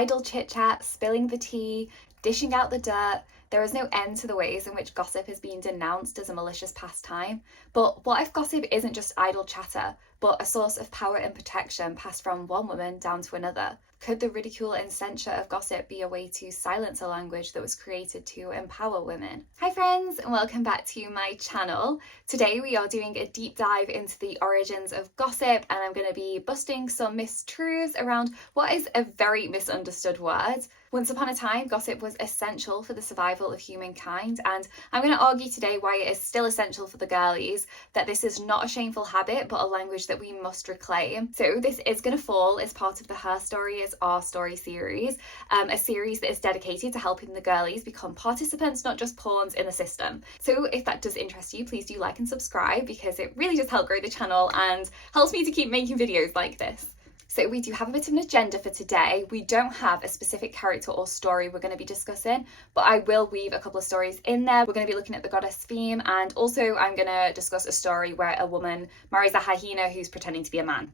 idle chit-chat, spilling the tea, dishing out the dirt. There is no end to the ways in which gossip has been denounced as a malicious pastime. But what if gossip isn't just idle chatter, but a source of power and protection passed from one woman down to another? Could the ridicule and censure of gossip be a way to silence a language that was created to empower women? Hi friends, and welcome back to my channel. Today we are doing a deep dive into the origins of gossip, and I'm going to be busting some mistruths around what is a very misunderstood word. Once upon a time, gossip was essential for the survival of humankind, and I'm going to argue today why it is still essential for the girlies, that this is not a shameful habit, but a language that we must reclaim. So this is going to fall as part of the Her Story is Our Story series, a series that is dedicated to helping the girlies become participants, not just pawns in the system. So if that does interest you, please do like and subscribe, because it really does help grow the channel and helps me to keep making videos like this. So we do have a bit of an agenda for today. We don't have a specific character or story we're going to be discussing, but I will weave a couple of stories in there. We're going to be looking at the Goddess Pheme, and also I'm going to discuss a story where a woman marries a hyena who's pretending to be a man.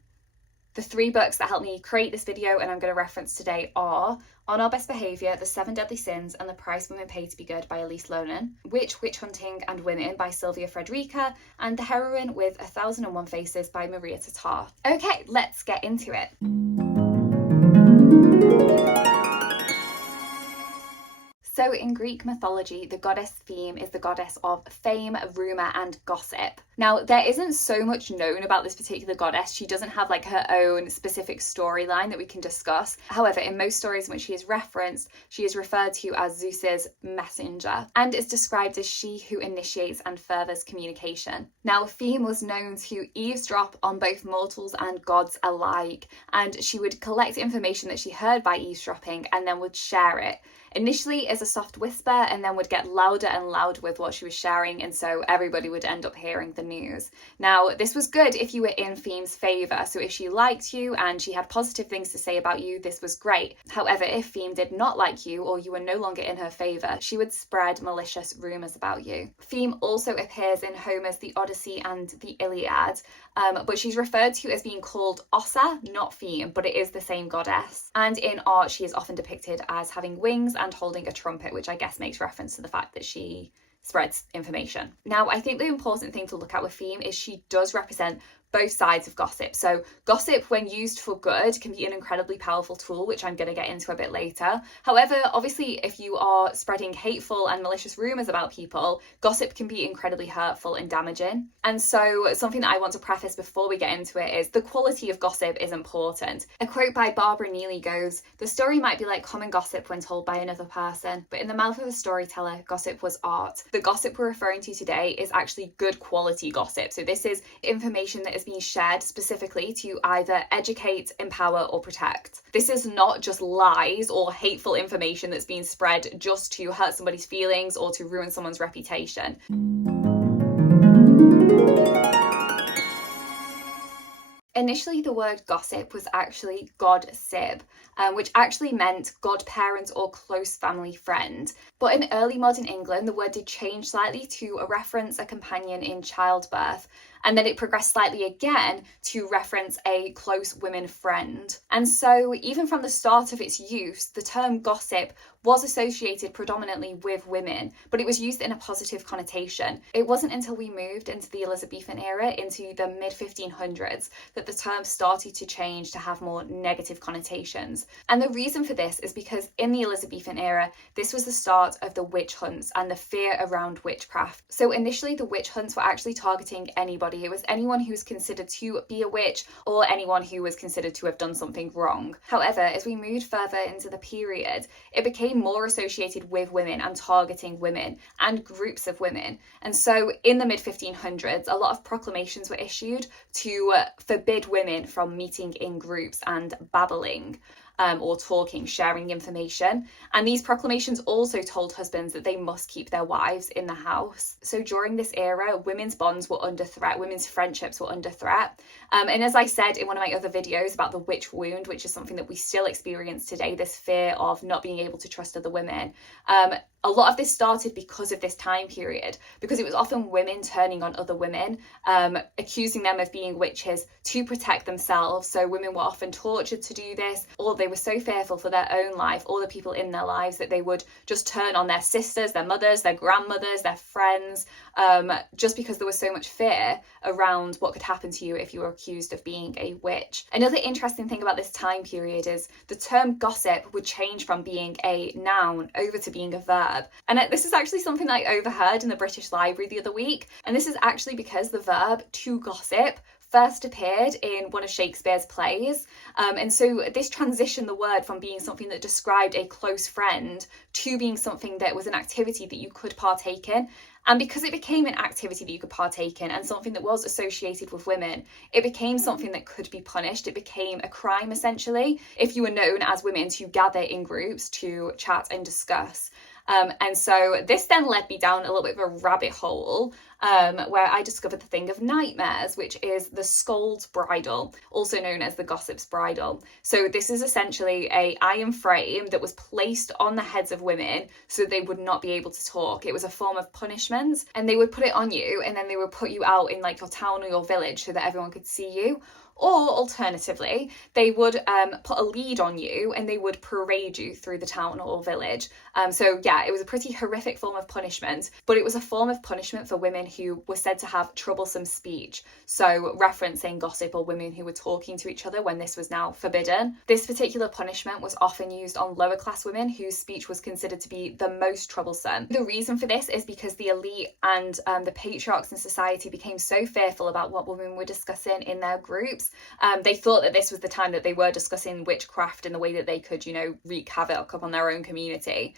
The 3 books that helped me create this video and I'm going to reference today are On Our Best Behaviour, The 7 Deadly Sins and the Price Women Pay to Be Good by Elise Lonan, Witch Hunting and Women by Sylvia Frederica, and The Heroine with 1001 Faces by Maria Tatar. Okay, let's get into it. So in Greek mythology, the goddess Pheme is the goddess of fame, rumour and gossip. Now, there isn't so much known about this particular goddess. She doesn't have like her own specific storyline that we can discuss. However, in most stories in which she is referenced, she is referred to as Zeus's messenger and is described as she who initiates and furthers communication. Now, Pheme was known to eavesdrop on both mortals and gods alike, and she would collect information that she heard by eavesdropping and then would share it. Initially as a soft whisper, and then would get louder and louder with what she was sharing, and so everybody would end up hearing the news. Now, this was good if you were in Pheme's favour, so if she liked you and she had positive things to say about you, this was great. However, if Pheme did not like you or you were no longer in her favour, she would spread malicious rumours about you. Pheme also appears in Homer's The Odyssey and the Iliad, but she's referred to as being called Ossa, not Pheme, but it is the same goddess. And in art, she is often depicted as having wings and holding a trumpet, which I guess makes reference to the fact that she spreads information. Now, I think the important thing to look at with Pheme is she does represent both sides of gossip. So gossip, when used for good, can be an incredibly powerful tool, which I'm going to get into a bit later. However, obviously, if you are spreading hateful and malicious rumours about people, gossip can be incredibly hurtful and damaging. And so something that I want to preface before we get into it is the quality of gossip is important. A quote by Barbara Neely goes, "The story might be like common gossip when told by another person, but in the mouth of a storyteller, gossip was art." The gossip we're referring to today is actually good quality gossip. So this is information that is being shared specifically to either educate, empower or protect. This is not just lies or hateful information that's being spread just to hurt somebody's feelings or to ruin someone's reputation. Initially, the word gossip was actually godsib, which actually meant godparent or close family friend. But in early modern England, the word did change slightly to reference a companion in childbirth. And then it progressed slightly again to reference a close women friend. And so even from the start of its use, the term gossip was associated predominantly with women, but it was used in a positive connotation. It wasn't until we moved into the Elizabethan era, into the mid-1500s, that the term started to change to have more negative connotations. And the reason for this is because in the Elizabethan era, this was the start of the witch hunts and the fear around witchcraft. So initially the witch hunts were actually targeting anybody. It was anyone who was considered to be a witch or anyone who was considered to have done something wrong. However, as we moved further into the period, it became more associated with women and targeting women and groups of women. And so in the mid-1500s, a lot of proclamations were issued to forbid women from meeting in groups and babbling. Or talking, sharing information. And these proclamations also told husbands that they must keep their wives in the house. So during this era, women's bonds were under threat, women's friendships were under threat. And as I said in one of my other videos about the witch wound, which is something that we still experience today, this fear of not being able to trust other women, a lot of this started because of this time period, because it was often women turning on other women, accusing them of being witches to protect themselves. So women were often tortured to do this, or they they were so fearful for their own life or the people in their lives that they would just turn on their sisters, their mothers, their grandmothers, their friends, just because there was so much fear around what could happen to you if you were accused of being a witch. Another interesting thing about this time period is the term gossip would change from being a noun over to being a verb. And this is actually something that I overheard in the British Library the other week. And this is actually because the verb to gossip first appeared in one of Shakespeare's plays. And so this transitioned the word from being something that described a close friend to being something that was an activity that you could partake in. And because it became an activity that you could partake in and something that was associated with women, it became something that could be punished. It became a crime, essentially, if you were known as women to gather in groups to chat and discuss. And so this then led me down a little bit of a rabbit hole where I discovered the thing of nightmares, which is the scold's bridle, also known as the gossip's bridle. So this is essentially an iron frame that was placed on the heads of women so they would not be able to talk. It was a form of punishment, and they would put it on you and then they would put you out in like your town or your village so that everyone could see you. Or alternatively, they would put a lead on you and they would parade you through the town or village. So yeah, it was a pretty horrific form of punishment, but it was a form of punishment for women who were said to have troublesome speech. So referencing gossip or women who were talking to each other when this was now forbidden. This particular punishment was often used on lower class women whose speech was considered to be the most troublesome. The reason for this is because the elite and the patriarchs in society became so fearful about what women were discussing in their groups. They thought that this was the time that they were discussing witchcraft and the way that they could, wreak havoc upon their own community.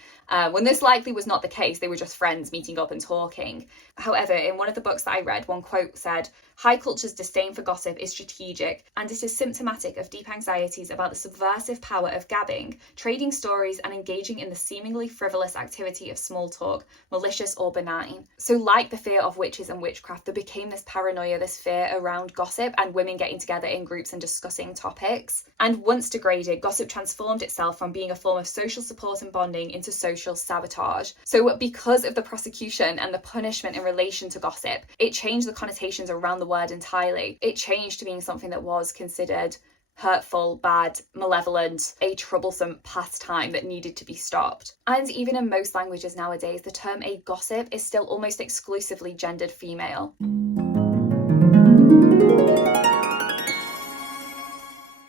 When this likely was not the case, they were just friends meeting up and talking. However, in one of the books that I read, one quote said, "High culture's disdain for gossip is strategic, and it is symptomatic of deep anxieties about the subversive power of gabbing, trading stories, and engaging in the seemingly frivolous activity of small talk, malicious or benign." So like the fear of witches and witchcraft, there became this paranoia, this fear around gossip and women getting together in groups and discussing topics. And once degraded, gossip transformed itself from being a form of social support and bonding into social sabotage. So because of the prosecution and the punishment in relation to gossip, it changed the connotations around the word entirely. It changed to being something that was considered hurtful, bad, malevolent, a troublesome pastime that needed to be stopped. And even in most languages nowadays, the term a gossip is still almost exclusively gendered female.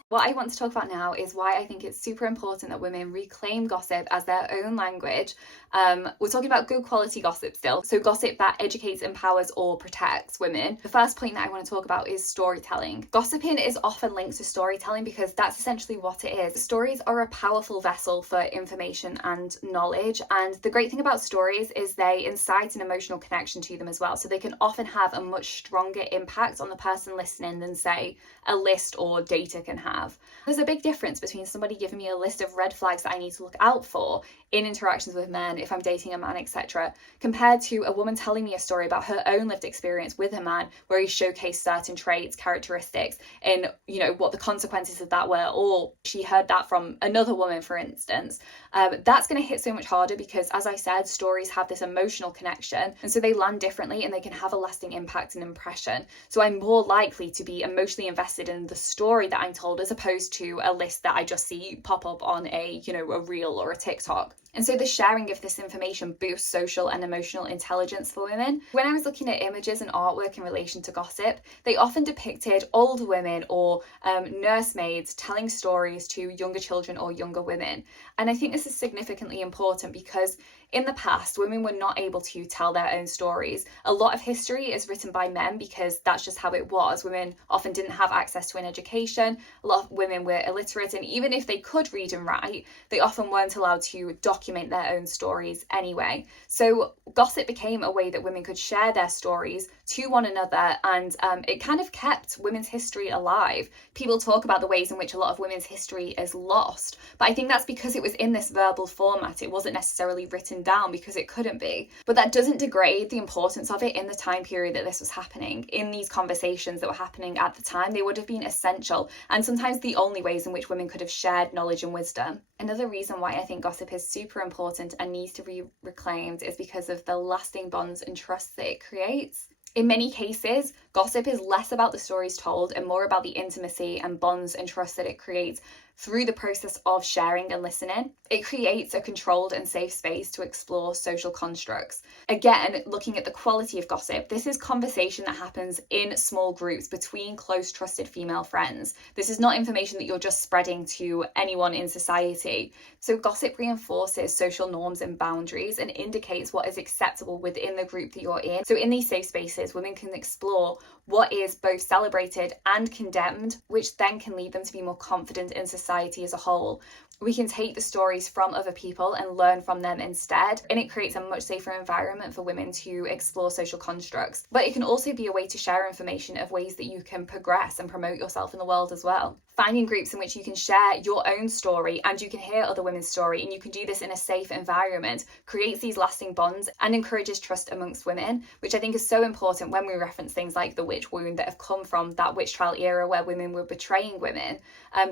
What I want to talk about now is why I think it's super important that women reclaim gossip as their own language. We're talking about good quality gossip still, so gossip that educates, empowers, or protects women. The first point that I want to talk about is storytelling. Gossiping is often linked to storytelling because that's essentially what it is. Stories are a powerful vessel for information and knowledge, and the great thing about stories is they incite an emotional connection to them as well, so they can often have a much stronger impact on the person listening than, say, a list or data can have. There's a big difference between somebody giving me a list of red flags that I need to look out for in interactions with men, if I'm dating a man, etc., compared to a woman telling me a story about her own lived experience with a man where he showcased certain traits, characteristics, and what the consequences of that were, or she heard that from another woman, for instance. That's going to hit so much harder because, as I said, stories have this emotional connection, and so they land differently and they can have a lasting impact and impression. So I'm more likely to be emotionally invested in the story that I'm told as opposed to a list that I just see pop up on a reel or a TikTok. And so the sharing of this information boosts social and emotional intelligence for women. When I was looking at images and artwork in relation to gossip, they often depicted older women or nursemaids telling stories to younger children or younger women. And I think this is significantly important because in the past, women were not able to tell their own stories. A lot of history is written by men because that's just how it was. Women often didn't have access to an education. A lot of women were illiterate, and even if they could read and write, they often weren't allowed to document their own stories anyway. So gossip became a way that women could share their stories to one another, and it kind of kept women's history alive. People talk about the ways in which a lot of women's history is lost, but I think that's because it was in this verbal format. It wasn't necessarily written down because it couldn't be. But that doesn't degrade the importance of it in the time period that this was happening. In these conversations that were happening at the time, they would have been essential and sometimes the only ways in which women could have shared knowledge and wisdom. Another reason why I think gossip is super important and needs to be reclaimed is because of the lasting bonds and trust that it creates. In many cases, Gossip is less about the stories told and more about the intimacy and bonds and trust that it creates through the process of sharing and listening. It creates a controlled and safe space to explore social constructs. Again, looking at the quality of gossip, this is conversation that happens in small groups between close, trusted female friends. This is not information that you're just spreading to anyone in society. So gossip reinforces social norms and boundaries and indicates what is acceptable within the group that you're in. So in these safe spaces, women can explore what is both celebrated and condemned, which then can lead them to be more confident in society as a whole. We can take the stories from other people and learn from them instead, and it creates a much safer environment for women to explore social constructs. But it can also be a way to share information of ways that you can progress and promote yourself in the world as well. Finding groups in which you can share your own story and you can hear other women's story, and you can do this in a safe environment, creates these lasting bonds and encourages trust amongst women, which I think is so important when we reference things like the witch wound that have come from that witch trial era where women were betraying women.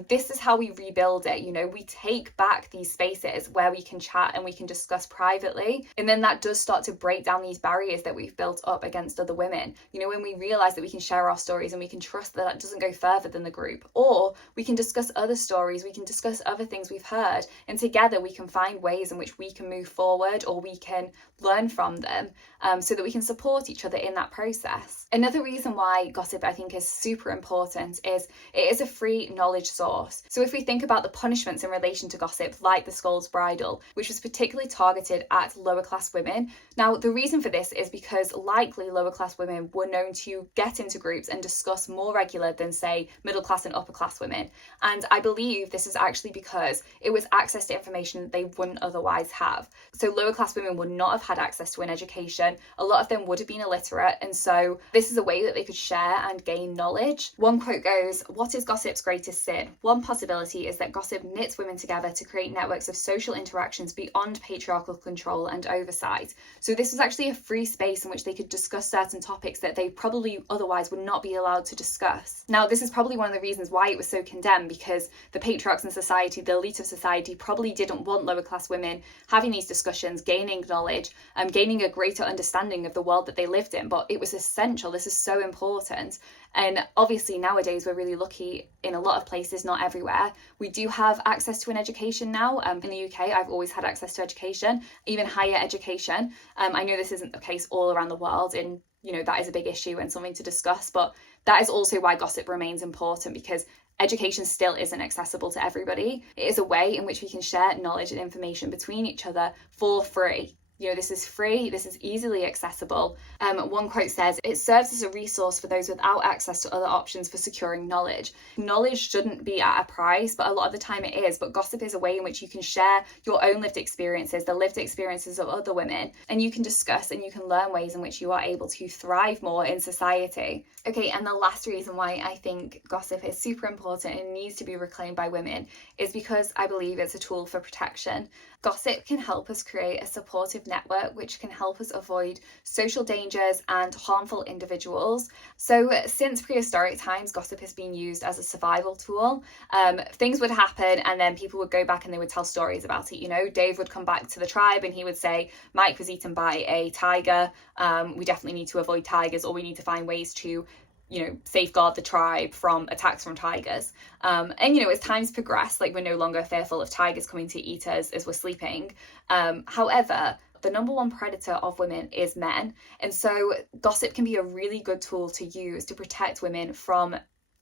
This is how we rebuild it. We take back these spaces where we can chat and we can discuss privately, and then that does start to break down these barriers that we've built up against other women. When we realize that we can share our stories and we can trust that that doesn't go further than the group, or we can discuss other stories, we can discuss other things we've heard, and together we can find ways in which we can move forward or we can learn from them, so that we can support each other in that process. Another reason why gossip I think is super important is it is a free knowledge source. So if we think about the punishments in relation to gossip, like the Scold's Bridle, which was particularly targeted at lower class women. Now, the reason for this is because likely lower class women were known to get into groups and discuss more regular than, say, middle class and upper class women. And I believe this is actually because it was access to information they wouldn't otherwise have. So lower class women would not have had access to an education. A lot of them would have been illiterate, and so this is a way that they could share and gain knowledge. One quote goes, "What is gossip's greatest sin? One possibility is that gossip knits women together to create networks of social interactions beyond patriarchal control and oversight." So this was actually a free space in which they could discuss certain topics that they probably otherwise would not be allowed to discuss. Now, this is probably one of the reasons why it was so condemned, because the patriarchs in society, the elite of society, probably didn't want lower class women having these discussions, gaining knowledge, gaining a greater understanding of the world that they lived in. But it was essential. This is so important. And obviously nowadays we're really lucky in a lot of places, not everywhere. We do have access to an education now. In the UK, I've always had access to education, even higher education. I know this isn't the case all around the world, and that is a big issue and something to discuss, but that is also why gossip remains important, because education still isn't accessible to everybody. It is a way in which we can share knowledge and information between each other for free. This is free, this is easily accessible. One quote says, "It serves as a resource for those without access to other options for securing knowledge." Knowledge shouldn't be at a price, but a lot of the time it is. But gossip is a way in which you can share your own lived experiences, the lived experiences of other women, and you can discuss and you can learn ways in which you are able to thrive more in society. Okay, and the last reason why I think gossip is super important and needs to be reclaimed by women is because I believe it's a tool for protection. Gossip can help us create a supportive network which can help us avoid social dangers and harmful individuals. So since prehistoric times, gossip has been used as a survival tool. Things would happen and then people would go back and they would tell stories about it. Dave would come back to the tribe and he would say, "Mike was eaten by a tiger. We definitely need to avoid tigers, or we need to find ways to safeguard the tribe from attacks from tigers." As times progress, we're no longer fearful of tigers coming to eat us as we're sleeping. However, the number one predator of women is men. And so gossip can be a really good tool to use to protect women from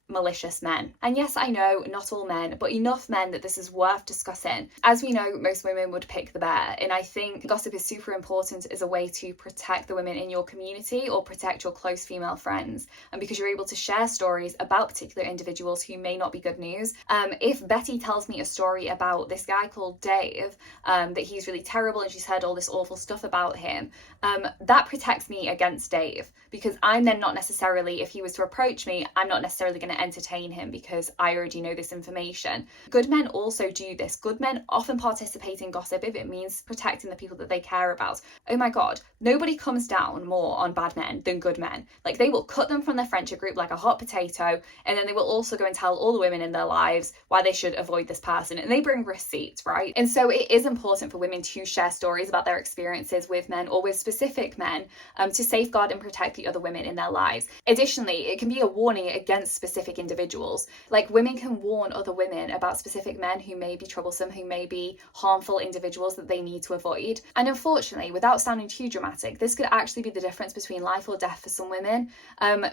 malicious men. And yes, I know not all men, but enough men that this is worth discussing. As we know, most women would pick the bear, and I think gossip is super important as a way to protect the women in your community or protect your close female friends, and because you're able to share stories about particular individuals who may not be good news. If Betty tells me a story about this guy called Dave, that he's really terrible and she's heard all this awful stuff about him, that protects me against Dave, because I'm then not necessarily, if he was to approach me, I'm not necessarily going to to entertain him because I already know this information. Good men also do this. Good men often participate in gossip if it means protecting the people that they care about. Oh my God, nobody comes down more on bad men than good men. Like, they will cut them from their friendship group like a hot potato, and then they will also go and tell all the women in their lives why they should avoid this person, and they bring receipts, right? And so it is important for women to share stories about their experiences with men or with specific men to safeguard and protect the other women in their lives. Additionally, it can be a warning against specific individuals. Like, women can warn other women about specific men who may be troublesome, who may be harmful individuals that they need to avoid. And unfortunately, without sounding too dramatic, this could actually be the difference between life or death for some women.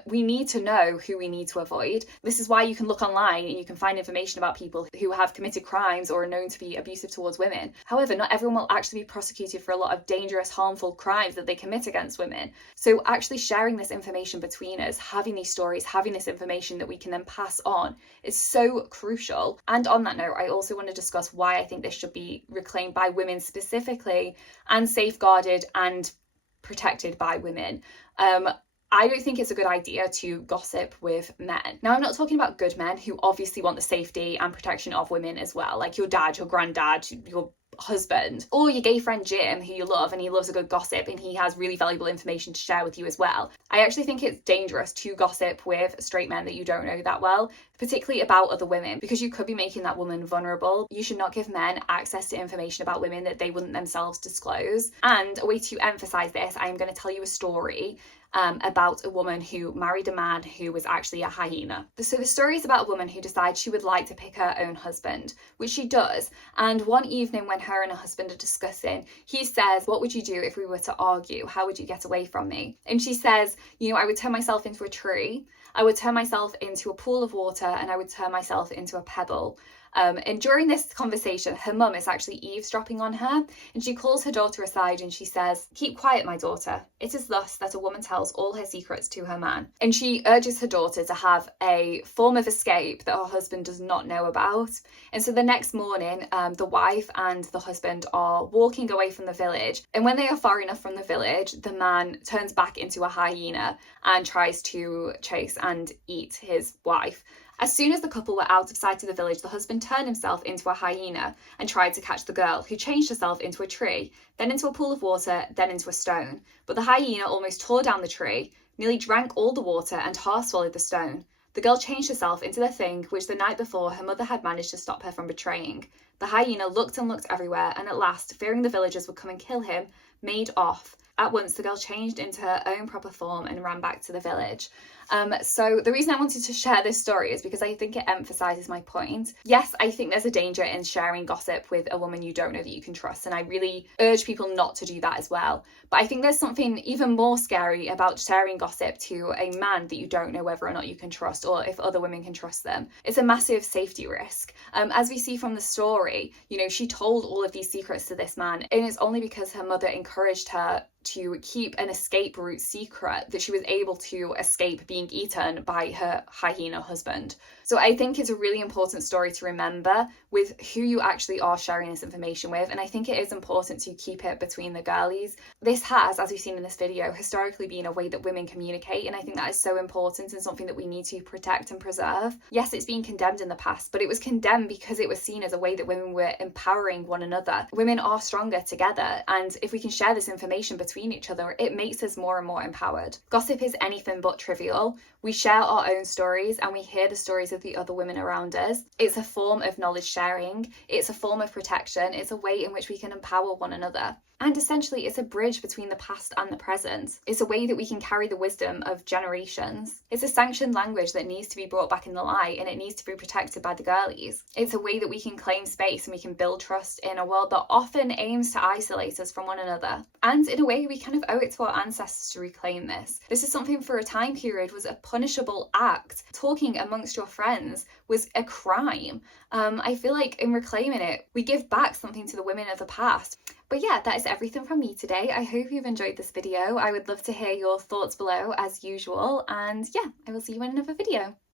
We need to know who we need to avoid. This is why you can look online and you can find information about people who have committed crimes or are known to be abusive towards women. However, not everyone will actually be prosecuted for a lot of dangerous, harmful crimes that they commit against women. So actually sharing this information between us, having these stories, having this information that we can then pass on is so crucial. And on that note, I also want to discuss why I think this should be reclaimed by women specifically and safeguarded and protected by women. I don't think it's a good idea to gossip with men. Now, I'm not talking about good men who obviously want the safety and protection of women as well, like your dad, your granddad, your husband, or your gay friend Jim, who you love, and he loves a good gossip and he has really valuable information to share with you as well. I actually think it's dangerous to gossip with straight men that you don't know that well, particularly about other women, because you could be making that woman vulnerable. You should not give men access to information about women that they wouldn't themselves disclose. And a way to emphasize this, I'm going to tell you a story about a woman who married a man who was actually a hyena. So the story is about a woman who decides she would like to pick her own husband, which she does. And one evening when her and her husband are discussing, he says, "What would you do if we were to argue? How would you get away from me?" And she says, I would turn myself into a tree, I would turn myself into a pool of water, and I would turn myself into a pebble. And during this conversation, her mum is actually eavesdropping on her, and she calls her daughter aside and she says, "Keep quiet, my daughter. It is thus that a woman tells all her secrets to her man." And she urges her daughter to have a form of escape that her husband does not know about. And so the next morning, the wife and the husband are walking away from the village. And when they are far enough from the village, the man turns back into a hyena and tries to chase and eat his wife. As soon as the couple were out of sight of the village, the husband turned himself into a hyena and tried to catch the girl, who changed herself into a tree, then into a pool of water, then into a stone. But the hyena almost tore down the tree, nearly drank all the water, and half swallowed the stone. The girl changed herself into the thing which the night before her mother had managed to stop her from betraying. The hyena looked and looked everywhere, and at last, fearing the villagers would come and kill him, made off. At once, the girl changed into her own proper form and ran back to the village. So the reason I wanted to share this story is because I think it emphasizes my point. Yes, I think there's a danger in sharing gossip with a woman you don't know that you can trust, and I really urge people not to do that as well. But I think there's something even more scary about sharing gossip to a man that you don't know whether or not you can trust, or if other women can trust them. It's a massive safety risk. As we see from the story, she told all of these secrets to this man, and it's only because her mother encouraged her to keep an escape route secret that she was able to escape being eaten by her hyena husband. So I think it's a really important story to remember with who you actually are sharing this information with, and I think it is important to keep it between the girlies. This has, as we've seen in this video, historically been a way that women communicate, and I think that is so important and something that we need to protect and preserve. Yes, it's been condemned in the past, but it was condemned because it was seen as a way that women were empowering one another. Women are stronger together, and if we can share this information between each other, it makes us more and more empowered. Gossip is anything but trivial. We share our own stories and we hear the stories of the other women around us. It's a form of knowledge sharing. It's a form of protection. It's a way in which we can empower one another. And essentially, it's a bridge between the past and the present. It's a way that we can carry the wisdom of generations. It's a sanctioned language that needs to be brought back in the light, and it needs to be protected by the girlies. It's a way that we can claim space and we can build trust in a world that often aims to isolate us from one another. And in a way, we kind of owe it to our ancestors to reclaim this. This is something for a time period was a punishable act. Talking amongst your friends was a crime. I feel like in reclaiming it, we give back something to the women of the past. But yeah, that is everything from me today. I hope you've enjoyed this video. I would love to hear your thoughts below as usual. And yeah, I will see you in another video.